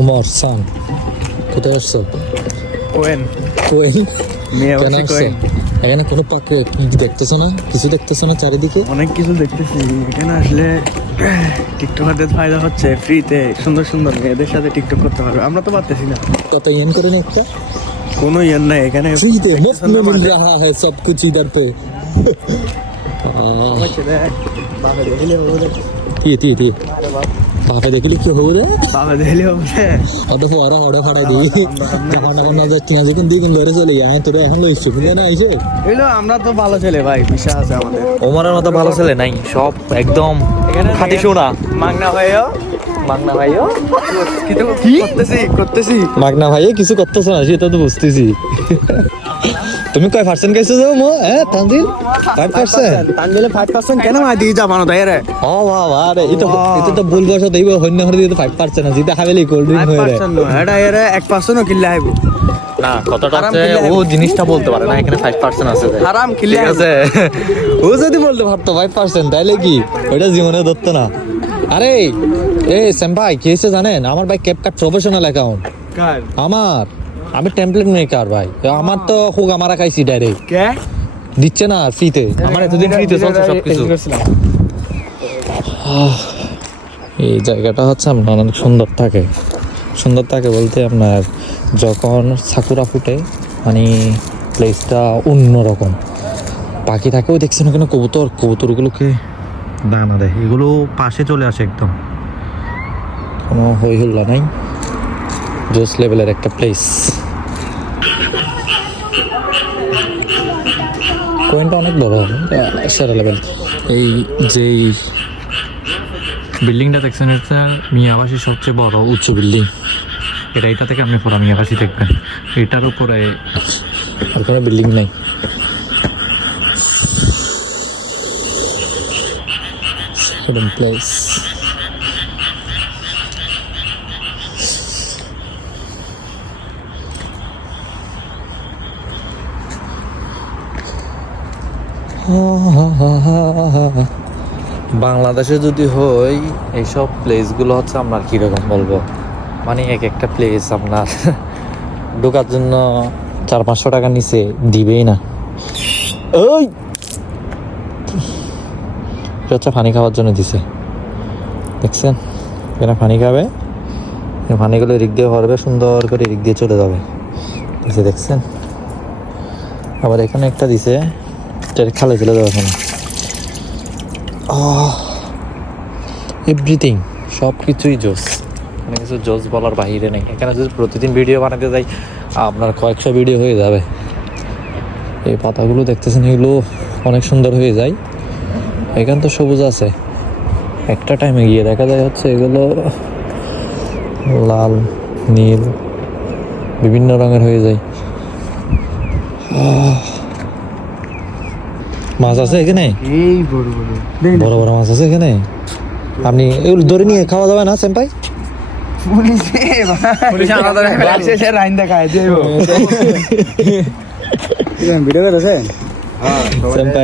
ওমর সান কোথায় আসছো? কোয়েন কোয়েন মেয়ে কেন হচ্ছে আসছো? কোয়েন। এখানে কোনো পাকে কি দেখতেছো না? কিছু দেখতেছো না চারিদিকে? অনেক কিছু দেখতেছি এখানে আসলে। টিকটকারদের ফায়দা হচ্ছে ফ্রিতে সুন্দর সুন্দর মেয়েদের সাথে টিকটক করতে পারবে, আমরা তো পারতেছি না। কত ইয়েন করে না একটা কোনো ইয়ে নাই এখানে। फ्री मुफ्त দেখতেছেন না में मिल মাঠে? रहा है सब कुछ इधर पे আমার ছেলে বাপে দেখলে হবে রে। ती ती ती বাপে দেখলি কি হবে রে? বাপে দেখলে হবে রে। অত ফরা ওরে ফাড়াই দিবি যখন এখন নজর টিনা যখন দিন ঘরে চলে যায় তোরা এখন লইছো বুঝলে না আইছে এগুলো আমরা তো ভালো ছেলে ভাই, বিশ্বাস আছে আমাদের। ওমরের মতো ভালো ছেলে নাই, সব একদম খাঁটি সোনা। মাগনা ভাইও মাগনা ভাইও কি করতেছি মাগনা ভাই কিছু করতেছ না সেটা তো বুঝতেছি তুমি কয় পার্সেন্ট খাইছো তো মো তানজিল 5% তানজিলে 5% কেন মাই দিয়ে যাবানো তাই রে? ও বাবা রে এটা তো ভুল বসা দেইব হন্য হরে দিয়ে 5% না যেটা খাবেলি কোল্ড ড্রিঙ্ক হয়ে রে 5% নয়, এটা এর 1% ও কিল্লা আইবো। না, কথাটা আরাম হচ্ছে কিল্লা ও জিনিসটা বলতে পারে না, এখানে 5% আছে যে। হারাম কিল্লা ঠিক আছে ও যদি বলতে পারতো 5% তাইলে কি ওইটা জীবনে ধরতো না। আরে এই সেম্পাই কি হয়েছে জানেন, আমার ভাই ক্যাপকাট প্রফেশনাল অ্যাকাউন্ট কার আমি টেমপ্লেট মেকার ভাই, আমার তো হুক আমারা খাইছি ডাইরেক্ট কে দিচ্ছে না ফ্রিতে, আমার এতদিন ফ্রিতে চলছে সবকিছু। এই জায়গাটা হচ্ছে আপনার অনেক সুন্দর থাকে বলতে আপনার যখন সাকুরা ফুটে মানে প্লেসটা অন্যরকম। পাখি থাকেও দেখছেন ওখানে কবুতরগুলোকে দানা দেয়, এগুলো পাশে চলে আসে একদম, কোনো হই হল্লা নাই, জোস লেভেলের একটা প্লেস। কোয়েনটা অনেক বড়, সেরা লেভেল। এই যেই বিল্ডিংটা দেখছেন এটা মিয়াবাসীর সবচেয়ে বড় উচ্চ বিল্ডিং, এটা থেকে আপনি পুরো মিয়াবাসী দেখবেন, এটার উপরে আর কোনো বিল্ডিং নেই। প্লেস বাংলাদেশে যদি হই এইসব প্লেসগুলো হচ্ছে আপনার কীরকম বলবো, মানে এক একটা প্লেস আপনার ঢোকার জন্য 400-500 টাকা নিচে দিবেই না। ওই হচ্ছে পানি খাওয়ার জন্য দিছে, দেখছেন এখানে পানি খাবে, পানিগুলো এদিক দিয়ে ভরবে সুন্দর করে, এদিক দিয়ে চলে যাবে, দেখছেন। আবার এখানে একটা দিছে খালে চলে যাবে এখানে। এভরিথিং সব কিছুই জোস, মানে কিছু জোস বলার বাহিরে নেই। এখানে যদি প্রতিদিন ভিডিও বানাতে যাই আপনার কয়েকশো ভিডিও হয়ে যাবে। এই পাতাগুলো দেখতেছেন এগুলো অনেক সুন্দর হয়ে যায়, এখানে তো সবুজ আছে, একটা টাইমে গিয়ে দেখা যায় হচ্ছে এগুলো লাল নীল বিভিন্ন রঙের হয়ে যায়। মাছ আছে এখানে, এই বড় বড় মাছ আছে এখানে, আপনি এগুলো ধরে নিয়ে খাওয়া যাবে না সেম্পাই? পুলিশ আমাদের শেষে রাইন দেখায় দিও ভিডিও করেছে। সেম্পাই